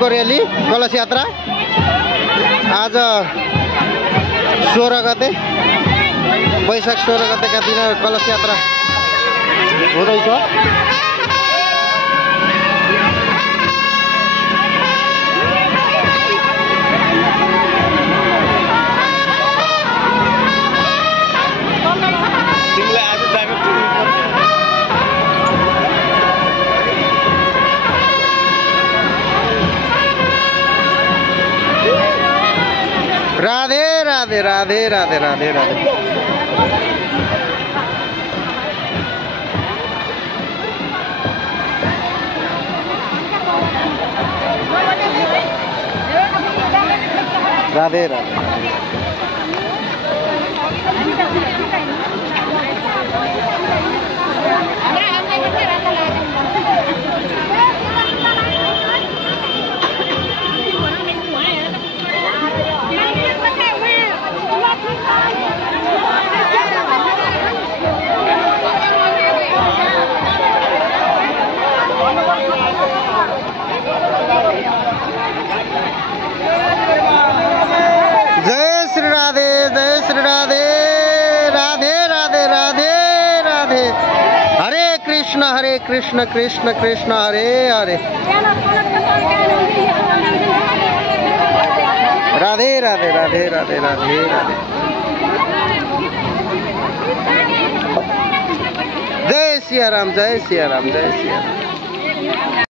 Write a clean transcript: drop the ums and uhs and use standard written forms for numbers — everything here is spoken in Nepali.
को रैली कलश यात्रा आज 16 गते वैशाख 16 गतेका दिन कलश यात्रा हुँदैछ। राधे राधे राधे राधे राधे राधे। राधे राधे। जय श्री राधे जय श्री राधे राधे राधे राधे राधे। हरे कृष्ण कृष्ण कृष्ण हरे हरे। राधे राधे राधे राधे राधे राधे। जय सिया राम जय सिया राम जय सिया राम।